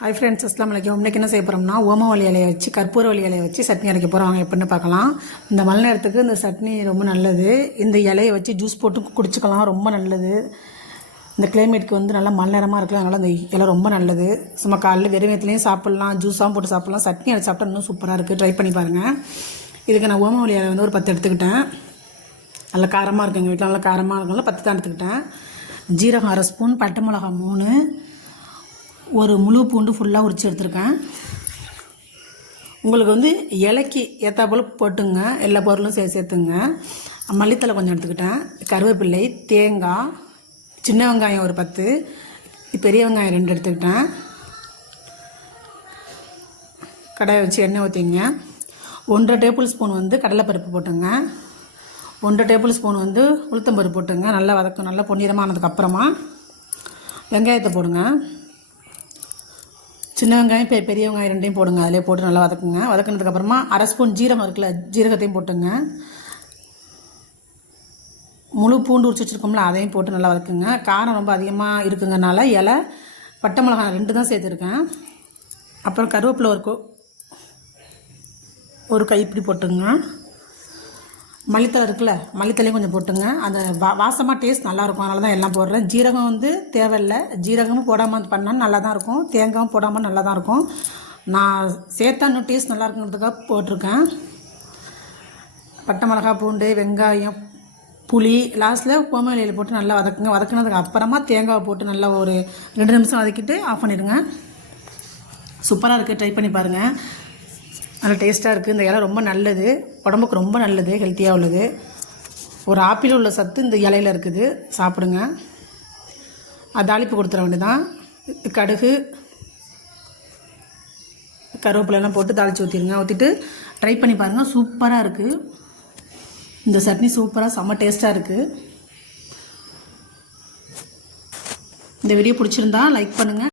Hi friends அஸ்லாம் வலைக்கம் இன்றைக்கி என்ன செய்ய போகிறோம்னா ஓமவல்லி இலையை வச்சு கற்பூரவள்ளி இலையை வச்சு சட்னி அரைக்க போகிறோம் அவங்க எப்படின்னு பார்க்கலாம். இந்த மழை நேரத்துக்கு இந்த சட்னி ரொம்ப நல்லது. இந்த இலையை வச்சு ஜூஸ் போட்டு குடிச்சுக்கலாம். ரொம்ப நல்லது. இந்த கிளைமேட்டுக்கு வந்து நல்லா மழை நேரமாக இருக்கலாம் அதனால் இந்த இலை ரொம்ப நல்லது. சும்மா காலையில் வெறும் வயத்துலேயும் சாப்பிட்லாம் ஜூஸாகவும் போட்டு சாப்பிட்லாம். சட்னி அரைச்சி சாப்பிட்டா இன்னும் சூப்பராக இருக்குது ட்ரை பண்ணி பாருங்கள் இதுக்கு நான் ஓமவல்லி இலை வந்து ஒரு பத்து எடுத்துக்கிட்டேன். நல்லா காரமாக இருக்குது எங்கள் வீட்டில் நல்லா காரமாக இருக்கும்ல பத்து தான் எடுத்துக்கிட்டேன். ஜீரகம் அரை ஸ்பூன் பட்டை மிளகா மூணு ஒரு முழு பூண்டு ஃபுல்லாக உரிச்சு எடுத்திருக்கேன். உங்களுக்கு வந்து இலைக்கு ஏற்றா போல் போட்டுங்க. எல்லா பொருளும் சே சேர்த்துங்க. மல்லித்தலை கொஞ்சம் எடுத்துக்கிட்டேன். கருவேப்பிள்ளை தேங்காய் சின்ன வெங்காயம் ஒரு பத்து பெரிய வெங்காயம் ரெண்டு எடுத்துக்கிட்டேன். கடாயை வச்சு எண்ணெய் ஊற்றிங்க ஒன்றரை டேபிள் ஸ்பூன் வந்து கடலைப்பருப்பு போட்டுங்க. ஒன்றரை டேபிள் ஸ்பூன் வந்து உளுத்தம்பருப்பு போட்டுங்க. நல்லா வதக்கும் நல்லா பொன்னிறமானதுக்கப்புறமா வெங்காயத்தை போடுங்க. சின்ன வெங்காயம் பெ பெரிய வெங்காயம் ரெண்டையும் போடுங்க. அதிலே போட்டு நல்லா வதக்குங்க. வதக்குனதுக்கப்புறமா அரை ஸ்பூன் ஜீரகம் இருக்குல்ல ஜீரகத்தையும் போட்டுங்க. முழு பூண்டு உரிச்சு வச்சுருக்கோம்ல அதையும் போட்டு நல்லா வதக்குங்க. காரம் ரொம்ப அதிகமாக இருக்குங்கனால இலை பட்டை மிளகாய் ரெண்டு தான் சேர்த்துருக்கேன். அப்புறம் கருவேப்பிலை ஒரு கொ- ஒரு கைப்பிடி போட்டுங்க. மல்லித்தலை இருக்குல்ல மல்லித்தலையும் கொஞ்சம் போட்டுங்க. அந்த வா வாசமாக டேஸ்ட் நல்லாயிருக்கும். அதனால தான் எல்லாம் போடுறேன். ஜீரகம் வந்து தேவையில்லை. ஜீரகமும் போடாமல் பண்ணால் நல்லா தான் இருக்கும். தேங்காயும் போடாமல் நல்லா தான் இருக்கும். நான் சேர்த்தா இன்னும் டேஸ்ட் நல்லா இருக்குங்கிறதுக்காக போட்டிருக்கேன். பட்டை மிளகா பூண்டு வெங்காயம் புளி லாஸ்ட்டில் கோமலையில் போட்டு நல்லா வதக்குங்க. வதக்குனதுக்கு அப்புறமா தேங்காவை போட்டு நல்லா ஒரு ரெண்டு நிமிஷம் வதக்கிட்டு ஆஃப் பண்ணிடுங்க. சூப்பராக இருக்குது ட்ரை பண்ணி பாருங்கள் நல்ல டேஸ்ட்டாக இருக்குது இந்த இலை ரொம்ப நல்லது. உடம்புக்கு ரொம்ப நல்லது. ஹெல்த்தியாக உள்ளது. ஒரு ஆப்பிள் உள்ள சத்து இந்த இலையில இருக்குது. சாப்பிடுங்க. அது தாளிப்பு கொடுத்துட வேண்டியதான் கடுகு கருவேப்பிலெல்லாம் போட்டு தாளித்து ஊற்றிடுங்க ஊற்றிட்டு ட்ரை பண்ணி பாருங்கள் சூப்பராக இருக்குது இந்த சட்னி சூப்பராக செம்ம டேஸ்ட்டாக இருக்குது இந்த வீடியோ பிடிச்சிருந்தா லைக் பண்ணுங்கள்